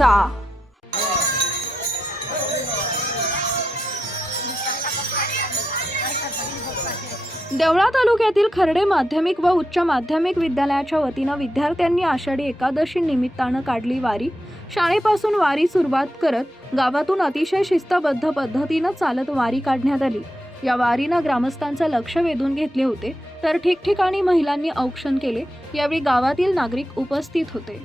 वारीचा देवळा तालुक्यातील खर्डे माध्यमिक व उच्च माध्यमिक विद्यालयाच्या वतीनं विद्यार्थ्यांनी आषाढी एकादशी निमित्तानं काढली वारी. शाळेपासून वारी सुरुवात करत गावातून अतिशय शिस्तबद्ध पद्धतीनं चालत वारी काढण्यात आली. या वारीनं ग्रामस्थांचं लक्ष वेधून घेतले होते तर ठिकठिकाणी महिलांनी औक्षण केले यावेळी गावातील नागरिक उपस्थित होते.